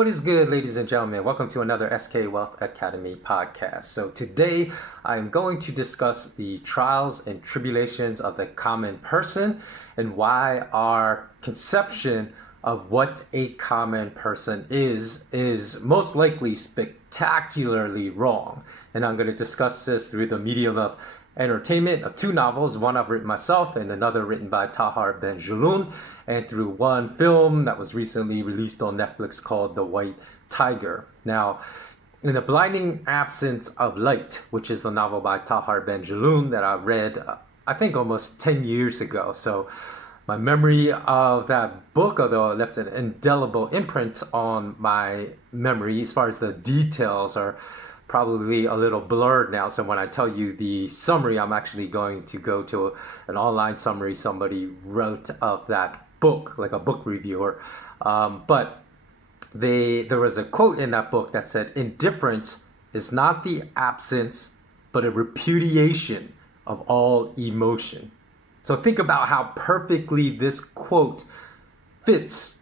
What is good, ladies and gentlemen? Welcome to another SK Wealth Academy podcast. So today I'm going to discuss the trials and tribulations of the common person and why our conception of what a common person is most likely spectacularly wrong. And I'm going to discuss this through the medium of entertainment of two novels, one I've written myself and another written by Tahar Ben-Jelloun, and through one film that was recently released on Netflix called The White Tiger. Now, in the blinding absence of light, which is the novel by Tahar Ben-Jelloun that I read, I think almost 10 years ago. So my memory of that book, although it left an indelible imprint on my memory as far as the details are probably a little blurred now. So when I tell you the summary, I'm actually going to go to an online summary somebody wrote of that book, like a book reviewer. But there was a quote in that book that said, "Indifference is not the absence, but a repudiation of all emotion." So think about how perfectly this quote fits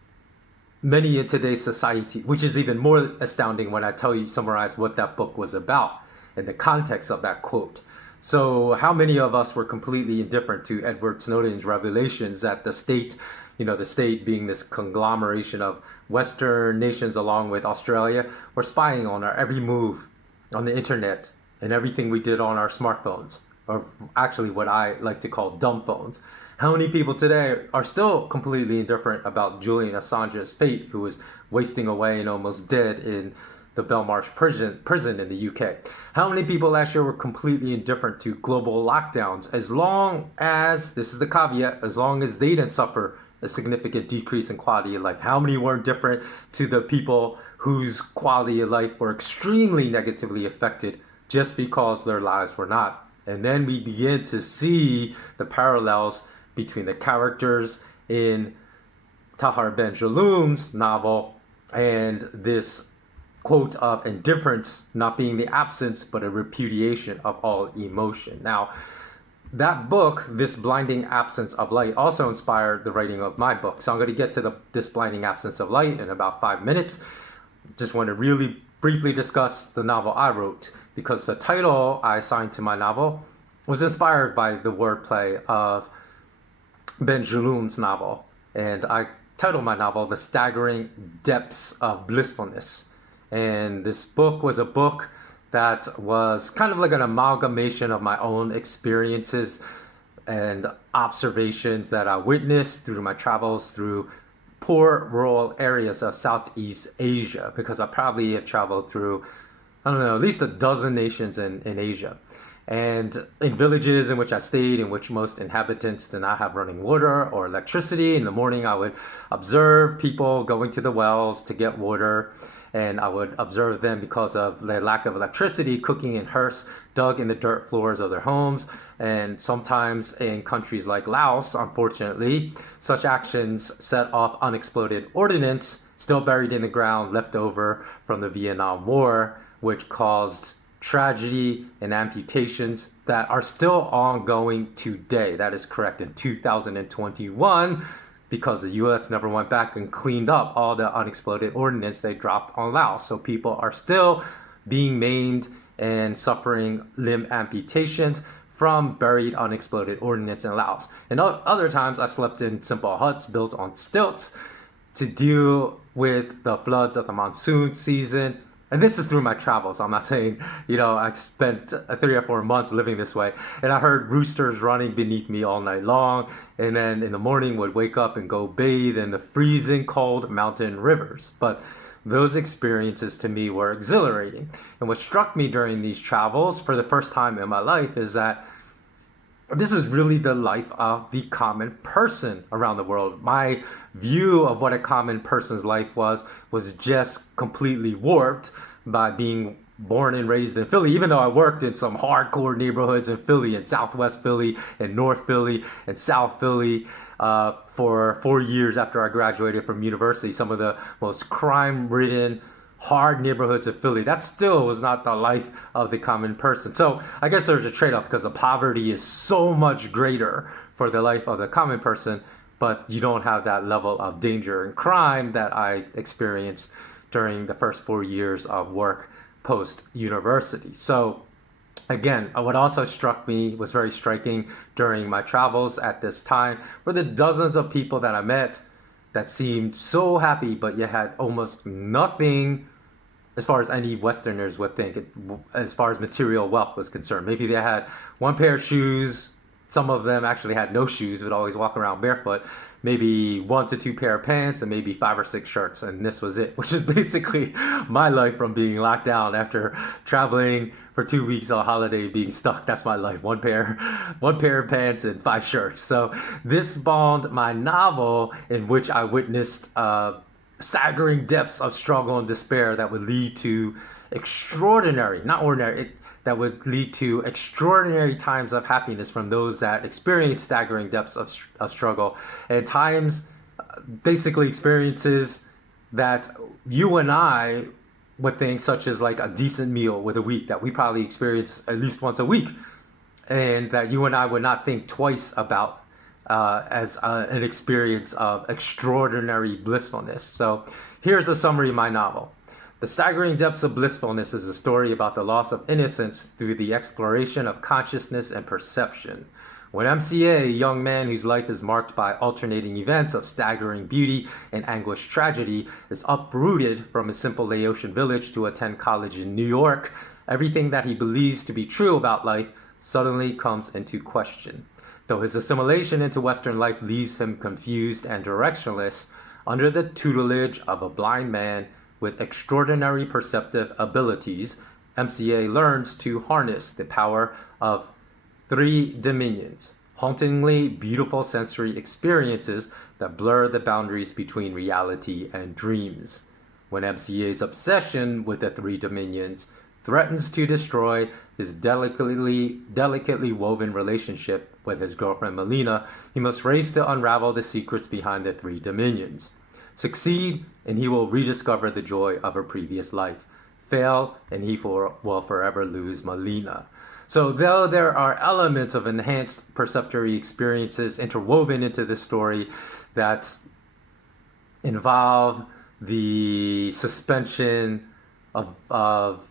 many in today's society, which is even more astounding when I summarize what that book was about and the context of that quote. So how many of us were completely indifferent to Edward Snowden's revelations that the state being this conglomeration of Western nations along with Australia, were spying on our every move on the internet and everything we did on our smartphones, or actually what I like to call dumb phones. How many people today are still completely indifferent about Julian Assange's fate, who was wasting away and almost dead in the Belmarsh prison in the UK? How many people last year were completely indifferent to global lockdowns, as long as, this is the caveat, as long as they didn't suffer a significant decrease in quality of life? How many weren't different to the people whose quality of life were extremely negatively affected just because their lives were not? And then we begin to see the parallels between the characters in Tahar Ben-Jelloun's novel and this quote of indifference not being the absence but a repudiation of all emotion. Now, that book, This Blinding Absence of Light, also inspired the writing of my book. So I'm going to get to This Blinding Absence of Light in about 5 minutes. Just want to really briefly discuss the novel I wrote, because the title I assigned to my novel was inspired by the wordplay of Ben-Jelloun's novel, and I titled my novel The Staggering Depths of Blissfulness. And this book was a book that was kind of like an amalgamation of my own experiences and observations that I witnessed through my travels through poor rural areas of Southeast Asia, because I probably have traveled through, I don't know, at least a dozen nations in Asia. And in villages in which I stayed, in which most inhabitants did not have running water or electricity, in the morning I would observe people going to the wells to get water, and I would observe them, because of their lack of electricity, cooking in hearths dug in the dirt floors of their homes. And sometimes in countries like Laos, unfortunately, such actions set off unexploded ordnance still buried in the ground left over from the Vietnam War, which caused tragedy and amputations that are still ongoing today. That is correct, in 2021, because the US never went back and cleaned up all the unexploded ordnance they dropped on Laos. So people are still being maimed and suffering limb amputations from buried unexploded ordnance in Laos. And other times I slept in simple huts built on stilts to deal with the floods of the monsoon season. And this is through my travels. I'm not saying, I spent 3 or 4 months living this way. And I heard roosters running beneath me all night long. And then in the morning would wake up and go bathe in the freezing cold mountain rivers. But those experiences to me were exhilarating. And what struck me during these travels for the first time in my life is that this is really the life of the common person around the world. My view of what a common person's life was just completely warped by being born and raised in Philly, even though I worked in some hardcore neighborhoods in Philly, in Southwest Philly, and North Philly, and South Philly for 4 years after I graduated from university, some of the most crime-ridden, hard neighborhoods of Philly. That still was not the life of the common person. So I guess there's a trade-off, because the poverty is so much greater for the life of the common person, but you don't have that level of danger and crime that I experienced during the first 4 years of work post-university. So again, what also struck me, was very striking during my travels at this time, were the dozens of people that I met that seemed so happy, but yet had almost nothing as far as any Westerners would think, as far as material wealth was concerned. Maybe they had one pair of shoes. Some of them actually had no shoes, would always walk around barefoot. Maybe 1 to 2 pair of pants and maybe 5 or 6 shirts, and this was it, which is basically my life from being locked down after traveling for 2 weeks on holiday, being stuck. That's my life. One pair of pants and 5 shirts. So this spawned my novel, in which I witnessed staggering depths of struggle and despair that would lead to extraordinary, not ordinary, that would lead to extraordinary times of happiness from those that experience staggering depths of struggle, and times, basically experiences that you and I would think, such as like a decent meal with a week, that we probably experience at least once a week, and that you and I would not think twice about as an experience of extraordinary blissfulness. So here's a summary of my novel. The Staggering Depths of Blissfulness is a story about the loss of innocence through the exploration of consciousness and perception. When MCA, a young man whose life is marked by alternating events of staggering beauty and anguished tragedy, is uprooted from a simple Laotian village to attend college in New York, everything that he believes to be true about life suddenly comes into question. Though his assimilation into Western life leaves him confused and directionless, under the tutelage of a blind man with extraordinary perceptive abilities, MCA learns to harness the power of 3 dominions, hauntingly beautiful sensory experiences that blur the boundaries between reality and dreams. When MCA's obsession with the 3 dominions threatens to destroy his delicately woven relationship with his girlfriend Melina, he must race to unravel the secrets behind the 3 dominions. Succeed, and he will rediscover the joy of a previous life. Fail, and he will forever lose Melina. So though there are elements of enhanced perceptory experiences interwoven into this story that involve the suspension of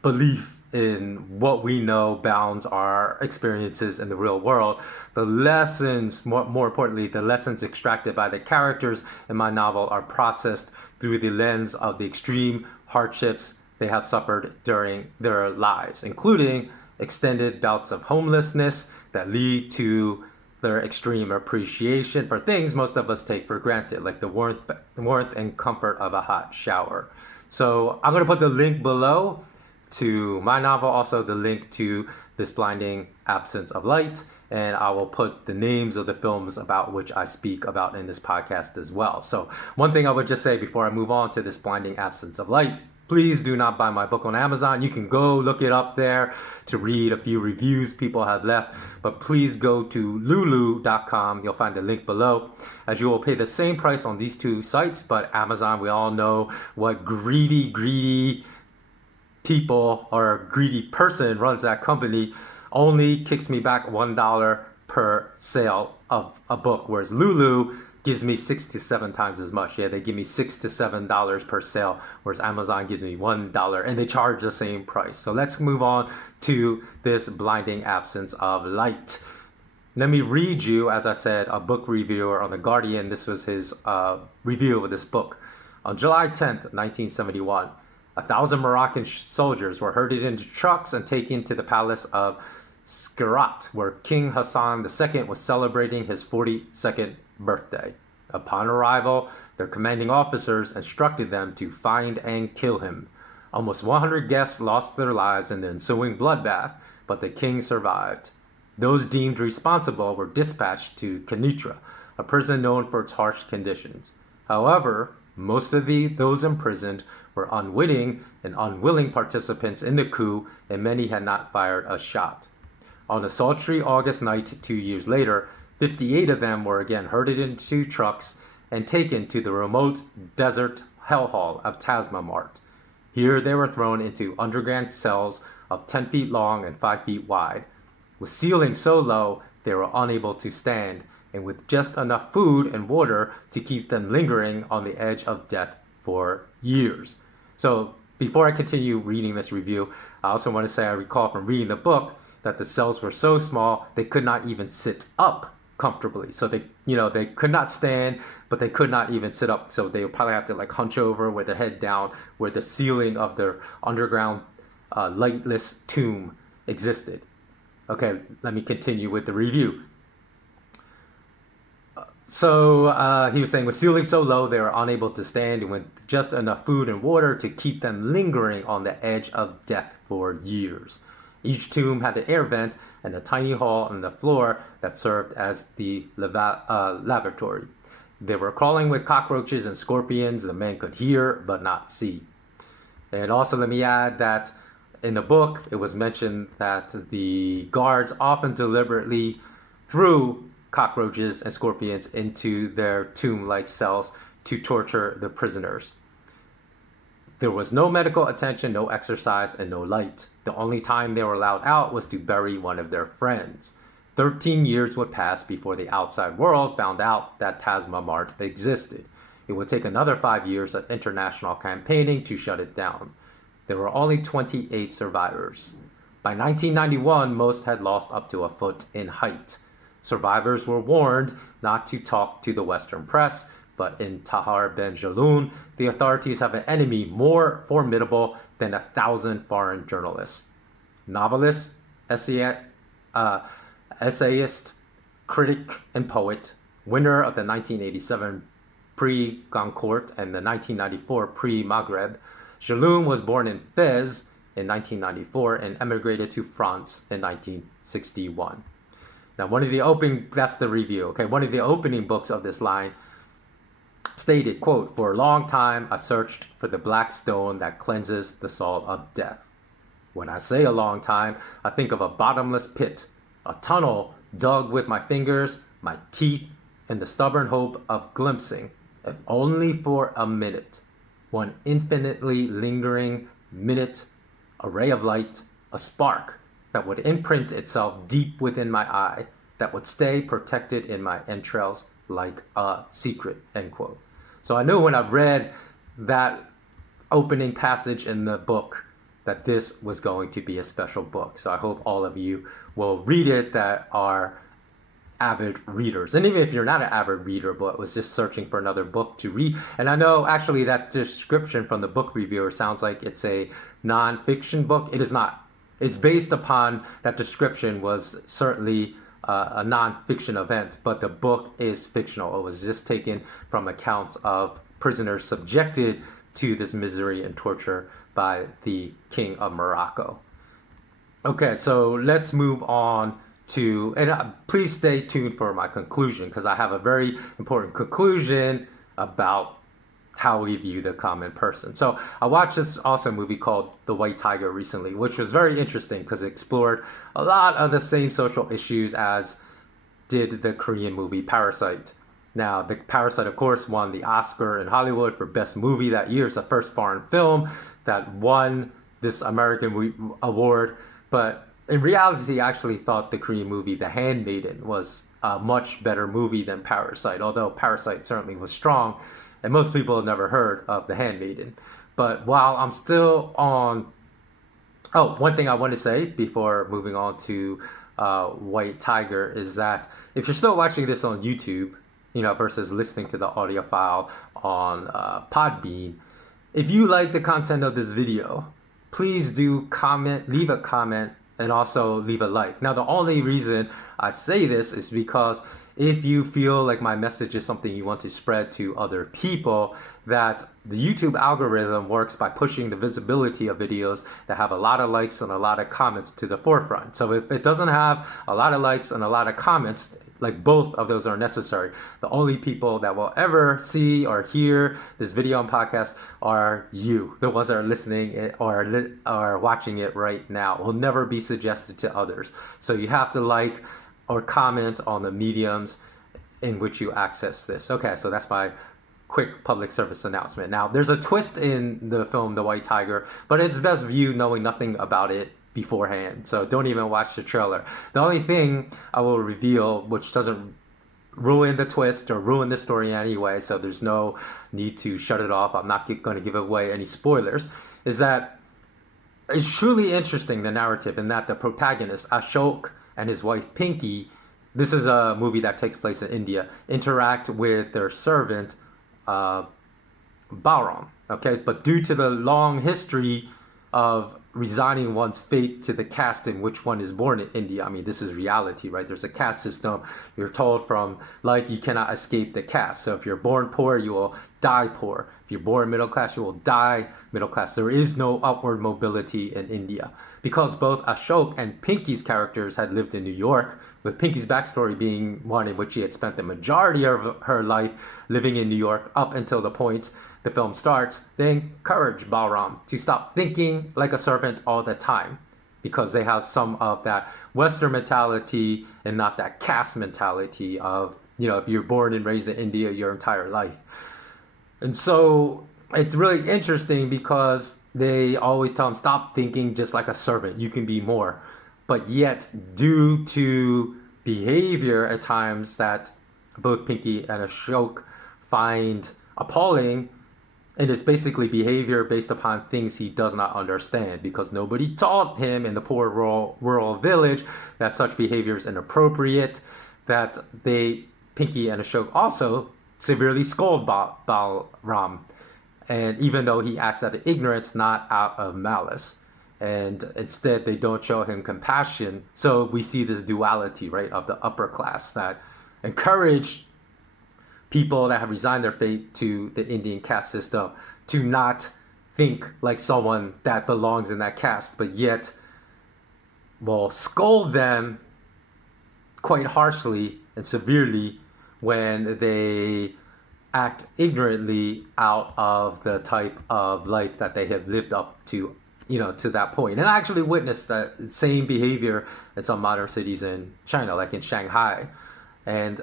belief in what we know bounds our experiences in the real world, the lessons, more importantly, the lessons extracted by the characters in my novel are processed through the lens of the extreme hardships they have suffered during their lives, including extended bouts of homelessness that lead to their extreme appreciation for things most of us take for granted, like the warmth and comfort of a hot shower. So I'm going to put the link below to my novel, also the link to This Blinding Absence of Light, and I will put the names of the films about which I speak about in this podcast as well. So one thing I would just say before I move on to This Blinding Absence of Light, please do not buy my book on Amazon. You can go look it up there to read a few reviews people have left, but please go to lulu.com. You'll find the link below, as you will pay the same price on these 2 sites, but Amazon, we all know what greedy people or greedy person runs that company, only kicks me back $1 per sale of a book, whereas Lulu gives me 6 to 7 times as much. Yeah, they give me $6 to $7 per sale, whereas Amazon gives me $1, and they charge the same price. So let's move on to This Blinding Absence of Light. Let me read you, as I said, a book reviewer on The Guardian. This was his review of this book. On July 10th, 1971, 1,000 Moroccan soldiers were herded into trucks and taken to the palace of Skwealth, where King Hassan II was celebrating his 42nd birthday. Upon arrival, their commanding officers instructed them to find and kill him. Almost 100 guests lost their lives in the ensuing bloodbath, but the king survived. Those deemed responsible were dispatched to Kenitra, a prison known for its harsh conditions. However, most of those imprisoned were unwitting and unwilling participants in the coup, and many had not fired a shot. On a sultry August night 2 years later, 58 of them were again herded into trucks and taken to the remote desert hellhole of Tasmamart. Here they were thrown into underground cells of 10 feet long and 5 feet wide. With ceilings so low, they were unable to stand, and with just enough food and water to keep them lingering on the edge of death for years. So before I continue reading this review, I also want to say I recall from reading the book that the cells were so small they could not even sit up comfortably. So they could not stand, but they could not even sit up. So they would probably have to like hunch over with their head down, where the ceiling of their underground lightless tomb existed. Okay, let me continue with the review. So he was saying, with ceilings so low, they were unable to stand with just enough food and water to keep them lingering on the edge of death for years. Each tomb had an air vent and a tiny hole in the floor that served as the lavatory. They were crawling with cockroaches and scorpions the men could hear but not see. And also let me add that in the book, it was mentioned that the guards often deliberately threw cockroaches and scorpions into their tomb-like cells to torture the prisoners. There was no medical attention, no exercise, and no light. The only time they were allowed out was to bury one of their friends. 13 years would pass before the outside world found out that Tasma Mart existed. It would take another 5 years of international campaigning to shut it down. There were only 28 survivors. By 1991, most had lost up to a foot in height. Survivors were warned not to talk to the Western press, but in Tahar Ben Jaloun, the authorities have an enemy more formidable than 1,000 foreign journalists. Novelist, essayist, critic, and poet, winner of the 1987 Prix Goncourt and the 1994 Prix Maghreb, Shalom was born in Fez in 1994 and emigrated to France in 1961. Now, that's the review, okay? One of the opening books of this line stated, quote, "For a long time, I searched for the black stone that cleanses the salt of death. When I say a long time, I think of a bottomless pit, a tunnel dug with my fingers, my teeth, and the stubborn hope of glimpsing, if only for a minute, one infinitely lingering minute, a ray of light, a spark that would imprint itself deep within my eye, that would stay protected in my entrails like a secret," end quote. So I knew when I read that opening passage in the book that this was going to be a special book. So I hope all of you will read it that are avid readers. And even if you're not an avid reader, but was just searching for another book to read. And I know actually that description from the book reviewer sounds like it's a non-fiction book. It is not. It's based upon that description was certainly a non-fiction event, but the book is fictional. It was just taken from accounts of prisoners subjected to this misery and torture by the King of Morocco. Okay, so let's move on to, and please stay tuned for my conclusion, because I have a very important conclusion about how we view the common person. So I watched this awesome movie called The White Tiger recently, which was very interesting because it explored a lot of the same social issues as did the Korean movie Parasite. Now, the Parasite, of course, won the Oscar in Hollywood for Best Movie that year. It's the first foreign film that won this American award. But in reality, I actually thought the Korean movie The Handmaiden was a much better movie than Parasite, although Parasite certainly was strong. And most people have never heard of The Handmaiden. But while I'm still on... Oh, one thing I want to say before moving on to White Tiger is that if you're still watching this on YouTube, versus listening to the audio file on Podbean, if you like the content of this video, please do comment, leave a comment, and also leave a like. Now, the only reason I say this is because if you feel like my message is something you want to spread to other people, that the YouTube algorithm works by pushing the visibility of videos that have a lot of likes and a lot of comments to the forefront. So if it doesn't have a lot of likes and a lot of comments, like both of those are necessary, the only people that will ever see or hear this video and podcast are you, the ones that are listening or are watching it right now. It will never be suggested to others. So you have to like or comment on the mediums in which you access this. Okay, so that's my quick public service announcement. Now, there's a twist in the film The White Tiger, but it's best viewed knowing nothing about it beforehand. So don't even watch the trailer. The only thing I will reveal, which doesn't ruin the twist or ruin the story anyway, so there's no need to shut it off. I'm not going to give away any spoilers. Is that it's truly interesting, the narrative, in that the protagonist, Ashok, and his wife, Pinky, this is a movie that takes place in India, interact with their servant, Balram. Okay, but due to the long history of resigning one's fate to the caste in which one is born in India, I mean, this is reality, right? There's a caste system. You're told from life you cannot escape the caste. So if you're born poor, you will die poor. If you're born middle class, you will die middle class. There is no upward mobility in India. Because both Ashok and Pinky's characters had lived in New York, with Pinky's backstory being one in which she had spent the majority of her life living in New York up until the point the film starts, they encourage Balram to stop thinking like a servant all the time, because they have some of that Western mentality and not that caste mentality of, if you're born and raised in India your entire life. And so it's really interesting because they always tell him, stop thinking just like a servant, you can be more. But yet, due to behavior at times that both Pinky and Ashok find appalling, and it's basically behavior based upon things he does not understand, because nobody taught him in the poor rural village that such behavior is inappropriate, that Pinky and Ashok also severely scold Balram, and even though he acts out of ignorance, not out of malice. And instead, they don't show him compassion. So we see this duality, right, of the upper class that encourage people that have resigned their fate to the Indian caste system to not think like someone that belongs in that caste, but yet will scold them quite harshly and severely when they act ignorantly out of the type of life that they have lived up to, to that point. And I actually witnessed that same behavior in some modern cities in China, like in Shanghai. And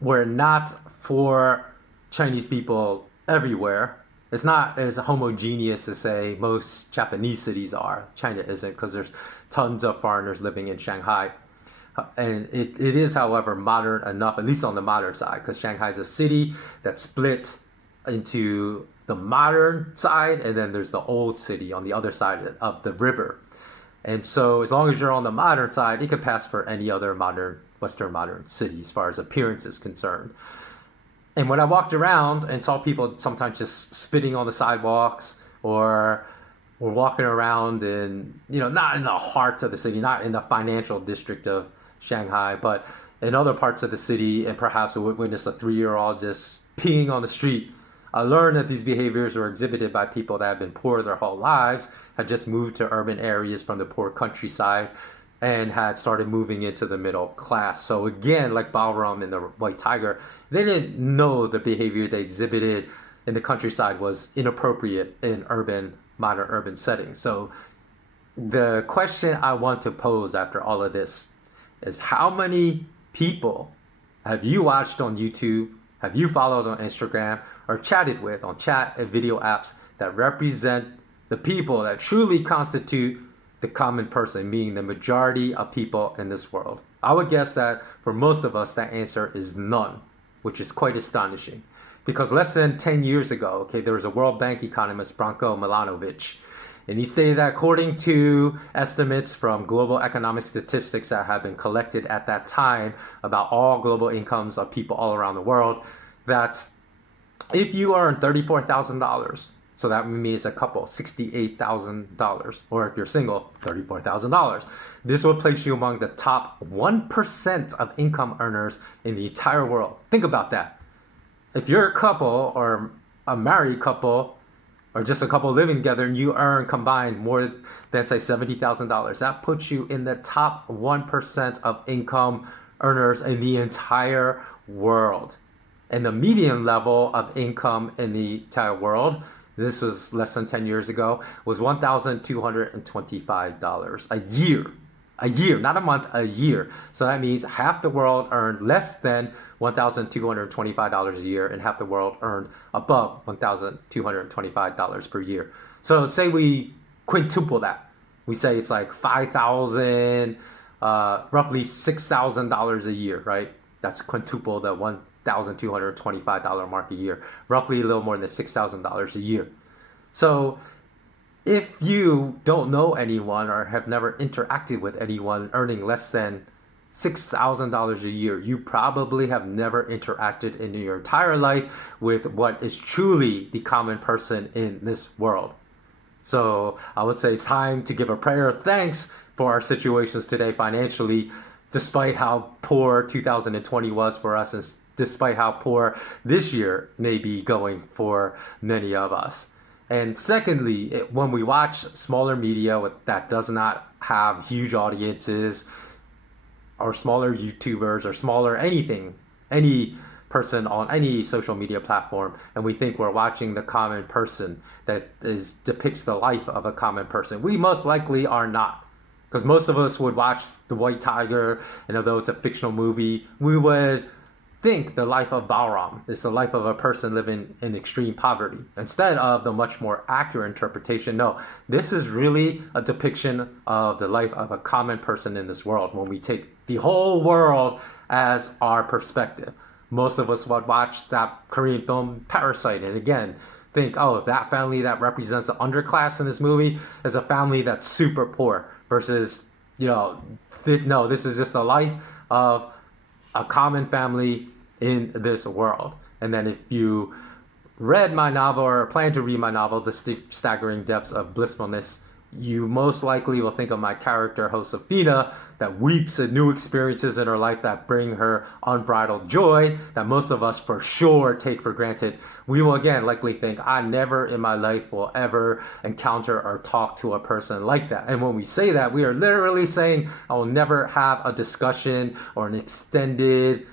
we're not for Chinese people everywhere. It's not as homogeneous as, say, most Japanese cities are. China isn't, because there's tons of foreigners living in Shanghai. And it is, however, modern enough, at least on the modern side, because Shanghai is a city that's split into the modern side, and then there's the old city on the other side of the river. And so as long as you're on the modern side, it could pass for any other Western modern city as far as appearance is concerned. And when I walked around and saw people sometimes just spitting on the sidewalks, or walking around in, not in the heart of the city, not in the financial district of Shanghai, but in other parts of the city, and perhaps we witnessed a 3-year-old just peeing on the street, I learned that these behaviors were exhibited by people that have been poor their whole lives, had just moved to urban areas from the poor countryside, and had started moving into the middle class. So again, like Balram and the White Tiger, they didn't know the behavior they exhibited in the countryside was inappropriate in modern urban settings. So the question I want to pose after all of this is, how many people have you watched on YouTube, have you followed on Instagram, or chatted with on chat and video apps that represent the people that truly constitute the common person, meaning the majority of people in this world? I would guess that for most of us, that answer is none, which is quite astonishing. Because less than 10 years ago, there was a World Bank economist, Branko Milanovic, and he stated that according to estimates from global economic statistics that have been collected at that time about all global incomes of people all around the world, that if you earn $34,000, so that means a couple, $68,000, or if you're single, $34,000. This will place you among the top 1% of income earners in the entire world. Think about that. If you're a couple or a married couple, or just a couple living together, and you earn combined more than, say, $70,000, that puts you in the top 1% of income earners in the entire world. And the median level of income in the entire world, this was less than 10 years ago, was $1,225 a year. A year, not a month, a year. So that means half the world earned less than $1,225 a year, and half the world earned above $1,225 per year. So say we quintuple that. We say it's like $5,000, roughly $6,000 a year, right? That's quintuple the $1,225 mark a year, roughly a little more than $6,000 a year. So if you don't know anyone or have never interacted with anyone earning less than $6,000 a year, you probably have never interacted in your entire life with what is truly the common person in this world. So I would say it's time to give a prayer of thanks for our situations today financially, despite how poor 2020 was for us, and despite how poor this year may be going for many of us. And secondly, when we watch smaller media that does not have huge audiences, or smaller YouTubers, or smaller anything, any person on any social media platform, and we think we're watching the common person that depicts the life of a common person, we most likely are not. Because most of us would watch The White Tiger, and although it's a fictional movie, we would think the life of Balram is the life of a person living in extreme poverty, instead of the much more accurate interpretation. No, this is really a depiction of the life of a common person in this world when we take the whole world as our perspective. Most of us would watch that Korean film Parasite and again think, oh, that family that represents the underclass in this movie is a family that's super poor, versus, this is just the life of a common family in this world. And then if you read my novel or plan to read my novel, The Staggering Depths of Blissfulness, you most likely will think of my character, Josefina, that weeps at new experiences in her life that bring her unbridled joy that most of us for sure take for granted. We will again likely think, I never in my life will ever encounter or talk to a person like that. And when we say that, we are literally saying, I will never have a discussion or an extended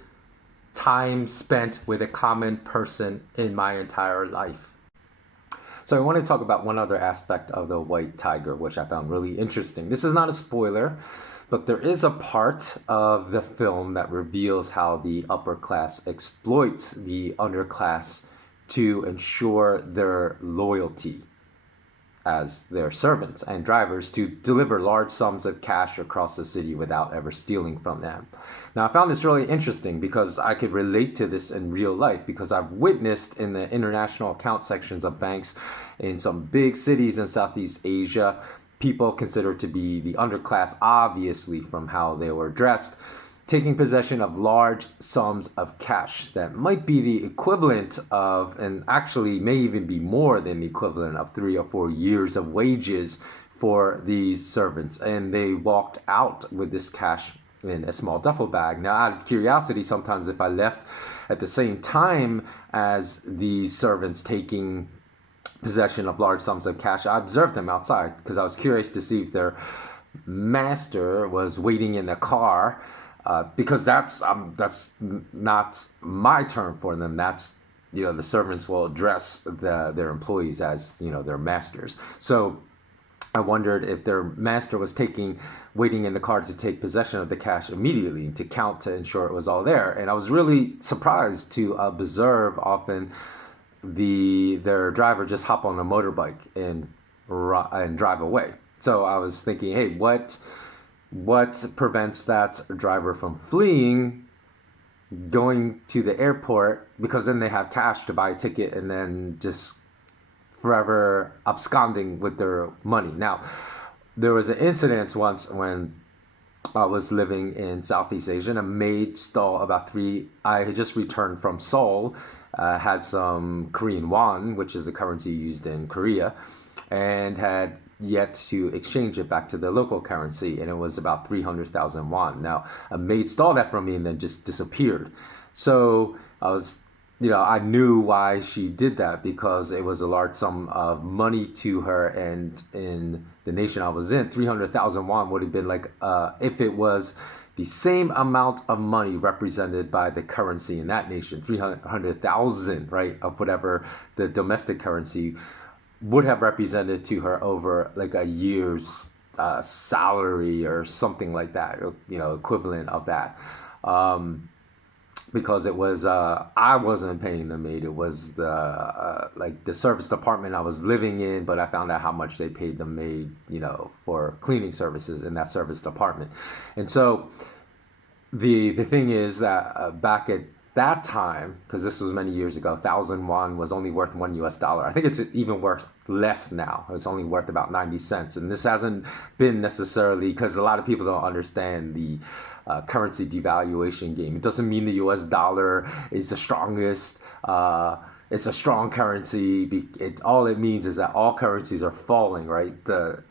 time spent with a common person in my entire life. So I want to talk about one other aspect of The White Tiger, which I found really interesting. This is not a spoiler, but there is a part of the film that reveals how the upper class exploits the underclass to ensure their loyalty as their servants and drivers to deliver large sums of cash across the city without ever stealing from them. Now, I found this really interesting because I could relate to this in real life, because I've witnessed in the international account sections of banks in some big cities in Southeast Asia, people considered to be the underclass, obviously from how they were dressed, taking possession of large sums of cash that might be the equivalent of, and actually may even be more than the equivalent of 3 or 4 years of wages for these servants. And they walked out with this cash in a small duffel bag. Now, out of curiosity, sometimes if I left at the same time as these servants taking possession of large sums of cash, I observed them outside because I was curious to see if their master was waiting in the car. Because that's not my term for them. That's, the servants will address their employees as, their masters. So I wondered if their master was waiting in the car to take possession of the cash immediately, to count, to ensure it was all there. And I was really surprised to observe often their driver just hop on a motorbike and drive away. So I was thinking, hey, what prevents that driver from fleeing, going to the airport, because then they have cash to buy a ticket and then just forever absconding with their money. Now, there was an incident once when I was living in Southeast Asia, and a maid stole I had just returned from Seoul, had some Korean won, which is the currency used in Korea, and had yet to exchange it back to the local currency, and it was about 300,000 won. Now, a maid stole that from me and then just disappeared. So I knew why she did that, because it was a large sum of money to her, and in the nation I was in, 300,000 won would have been like, if it was the same amount of money represented by the currency in that nation, 300,000, right, of whatever the domestic currency would have represented to her over like a year's salary or something like that, equivalent of that. Because it was, I wasn't paying the maid, it was the service department I was living in, but I found out how much they paid the maid, for cleaning services in that service department. And so the thing is that back at that time, because this was many years ago, 1,000 won was only worth $1. I think it's even worth less now. It's only worth about 90 cents. And this hasn't been necessarily, because a lot of people don't understand the currency devaluation game. It doesn't mean the US dollar is the strongest. It's a strong currency. All it means is that all currencies are falling, right? The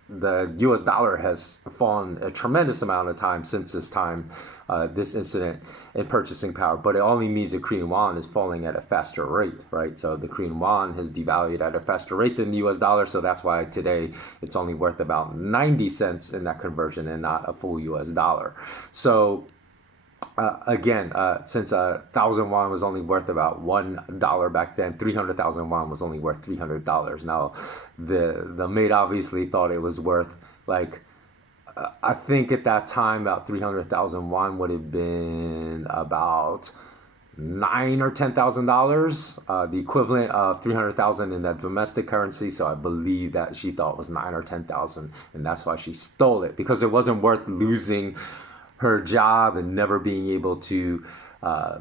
US dollar has fallen a tremendous amount of time since this incident in purchasing power, but it only means the Korean won is falling at a faster rate, right? So the Korean won has devalued at a faster rate than the US dollar, so that's why today it's only worth about 90 cents in that conversion and not a full US dollar. So again, since 1,000 won was only worth about $1 back then, 300,000 won was only worth $300. Now, the maid obviously thought it was worth like, I think at that time about 300,000 won would have been about $9,000 or $10,000, the equivalent of 300,000 in that domestic currency. So I believe that she thought it was 9,000 or 10,000, and that's why she stole it, because it wasn't worth losing her job and never being able to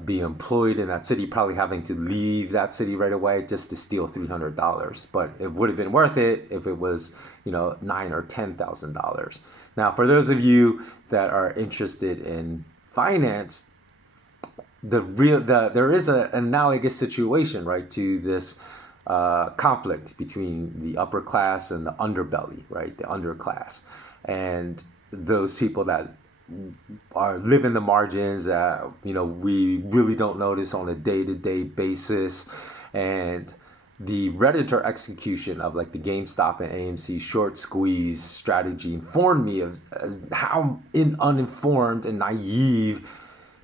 be employed in that city, probably having to leave that city right away just to steal $300. But it would have been worth it if it was, $9,000 or $10,000. Now, for those of you that are interested in finance, there is an analogous situation, right, to this conflict between the upper class and the underbelly, right, the underclass, and those people that live in the margins that we really don't notice on a day-to-day basis. And the Redditor execution of like the GameStop and AMC short squeeze strategy informed me of how uninformed and naive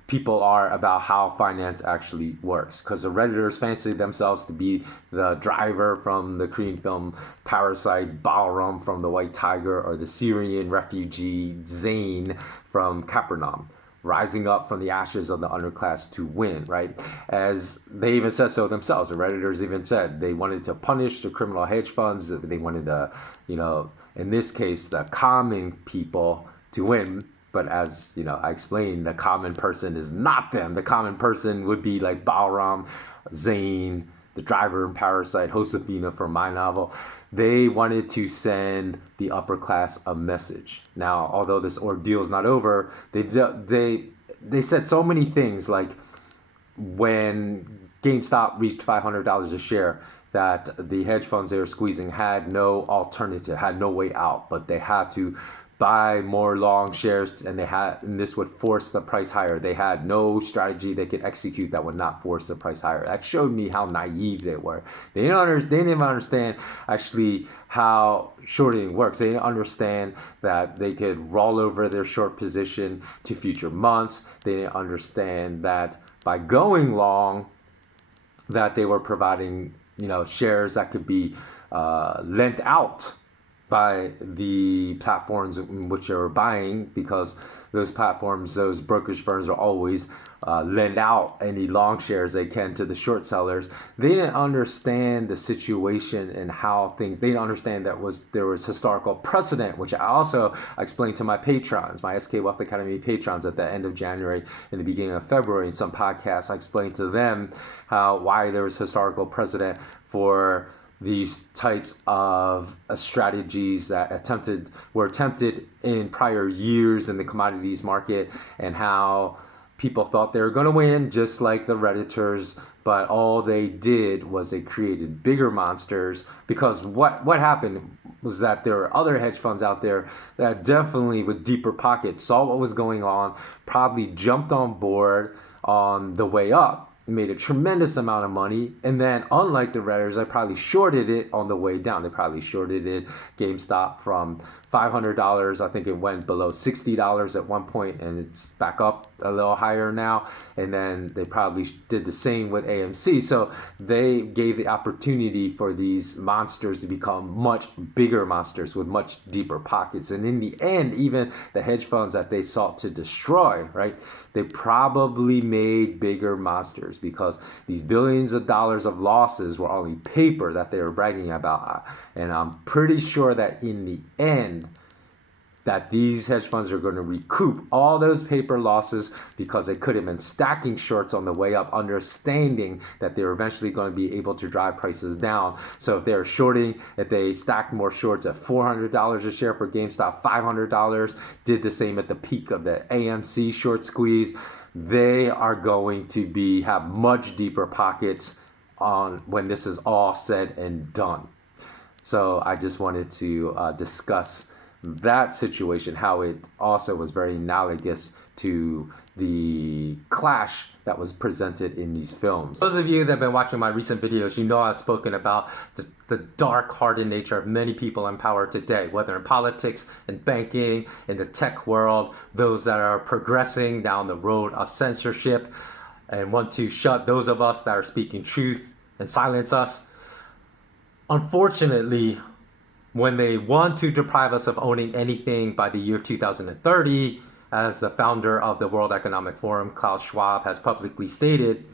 people are about how finance actually works, because the Redditors fancy themselves to be the driver from the Korean film Parasite, Ballroom from The White Tiger, or the Syrian refugee Zayn from Capernaum, rising up from the ashes of the underclass to win, right? As they even said so themselves. The Redditors even said they wanted to punish the criminal hedge funds. They wanted to, in this case, the common people to win. But as I explained, the common person is not them. The common person would be like Balram, Zayn, the driver in Parasite, Josefina from my novel. They wanted to send the upper class a message. Now, although this ordeal is not over, they said so many things, like when GameStop reached $500 a share, that the hedge funds they were squeezing had no alternative, had no way out, but they had to buy more long shares, and this would force the price higher. They had no strategy they could execute that would not force the price higher. That showed me how naive they were. They didn't even understand actually how shorting works. They didn't understand that they could roll over their short position to future months. They didn't understand that by going long, that they were providing shares that could be lent out by the platforms in which they were buying, because those platforms, those brokerage firms are always lend out any long shares they can to the short sellers. They didn't understand the situation and how things, they didn't understand that there was historical precedent, which I also explained to my patrons, my SK Wealth Academy patrons at the end of January and the beginning of February. In some podcasts, I explained to them why there was historical precedent for these types of strategies that were attempted in prior years in the commodities market, and how people thought they were going to win, just like the Redditors, but all they did was they created bigger monsters. Because what happened was that there were other hedge funds out there that definitely, with deeper pockets, saw what was going on, probably jumped on board on the way up, made a tremendous amount of money, and then unlike the Redditors, I probably shorted it on the way down. They probably shorted it, GameStop, from $500. I think it went below $60 at one point, and it's back up a little higher now. And then they probably did the same with AMC. So they gave the opportunity for these monsters to become much bigger monsters with much deeper pockets. And in the end, even the hedge funds that they sought to destroy, right, they probably made bigger monsters, because these billions of dollars of losses were only paper that they were bragging about. And I'm pretty sure that in the end, that these hedge funds are going to recoup all those paper losses because they could have been stacking shorts on the way up, understanding that they're eventually going to be able to drive prices down. So if they're shorting, if they stacked more shorts at $400 a share for GameStop, $500, did the same at the peak of the AMC short squeeze, they are going to have much deeper pockets on when this is all said and done. So I just wanted to discuss that situation, how it also was very analogous to the clash that was presented in these films. Those of you that have been watching my recent videos, you know I've spoken about the dark-hearted nature of many people in power today, whether in politics, in banking, in the tech world, those that are progressing down the road of censorship and want to shut those of us that are speaking truth and silence us. Unfortunately, when they want to deprive us of owning anything by the year 2030, as the founder of the World Economic Forum, Klaus Schwab, has publicly stated,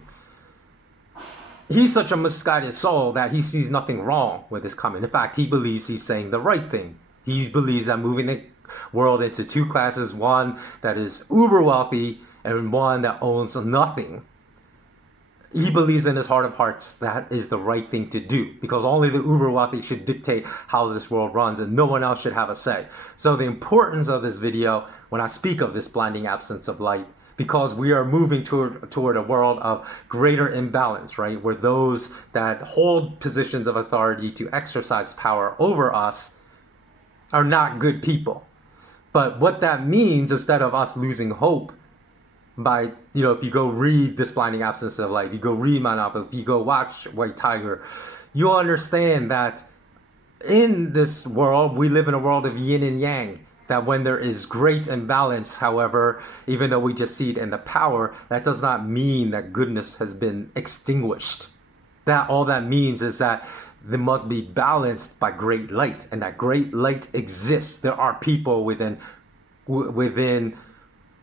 he's such a misguided soul that he sees nothing wrong with this comment. In fact, he believes he's saying the right thing. He believes that moving the world into two classes, one that is uber wealthy and one that owns nothing. He believes in his heart of hearts that is the right thing to do, because only the uber wealthy should dictate how this world runs and no one else should have a say. So the importance of this video, when I speak of this blinding absence of light, because we are moving toward a world of greater imbalance, right? Where those that hold positions of authority to exercise power over us are not good people. But what that means, instead of us losing hope, by, if you go read This Blinding Absence of Light, you go read my novel, if you go watch White Tiger, you'll understand that in this world, we live in a world of yin and yang, that when there is great imbalance, however, even though we just see it in the power, that does not mean that goodness has been extinguished. That all that means is that they must be balanced by great light, and that great light exists. There are people within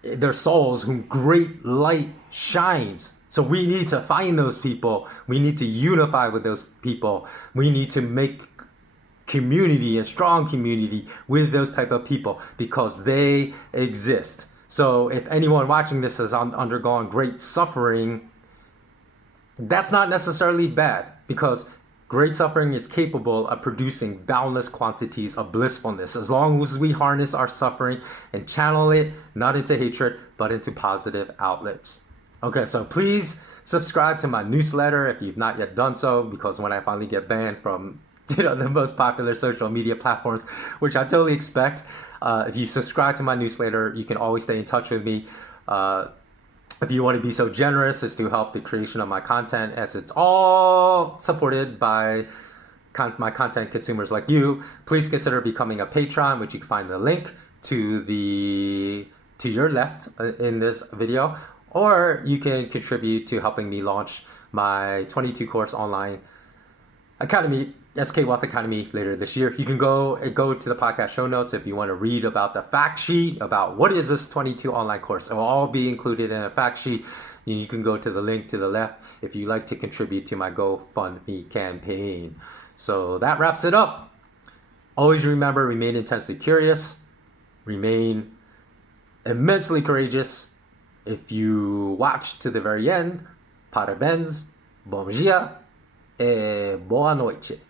their souls whom great light shines. So we need to find those people. We need to unify with those people. We need to make community, a strong community with those type of people, because they exist. So if anyone watching this has undergone great suffering, that's not necessarily bad, because great suffering is capable of producing boundless quantities of blissfulness, as long as we harness our suffering and channel it not into hatred, but into positive outlets. Okay, so please subscribe to my newsletter if you've not yet done so, because when I finally get banned from the most popular social media platforms, which I totally expect, if you subscribe to my newsletter, you can always stay in touch with me. If you want to be so generous as to help the creation of my content, as it's all supported by my content consumers like you, please consider becoming a patron, which you can find the link to your left in this video, or you can contribute to helping me launch my 22-course online academy, SK Wealth Academy, later this year. You can go to the podcast show notes if you want to read about the fact sheet about what is this 22 online course. It will all be included in a fact sheet. You can go to the link to the left if you like to contribute to my GoFundMe campaign. So that wraps it up. Always remember, remain intensely curious, remain immensely courageous. If you watch to the very end, parabéns, bom dia e boa noite.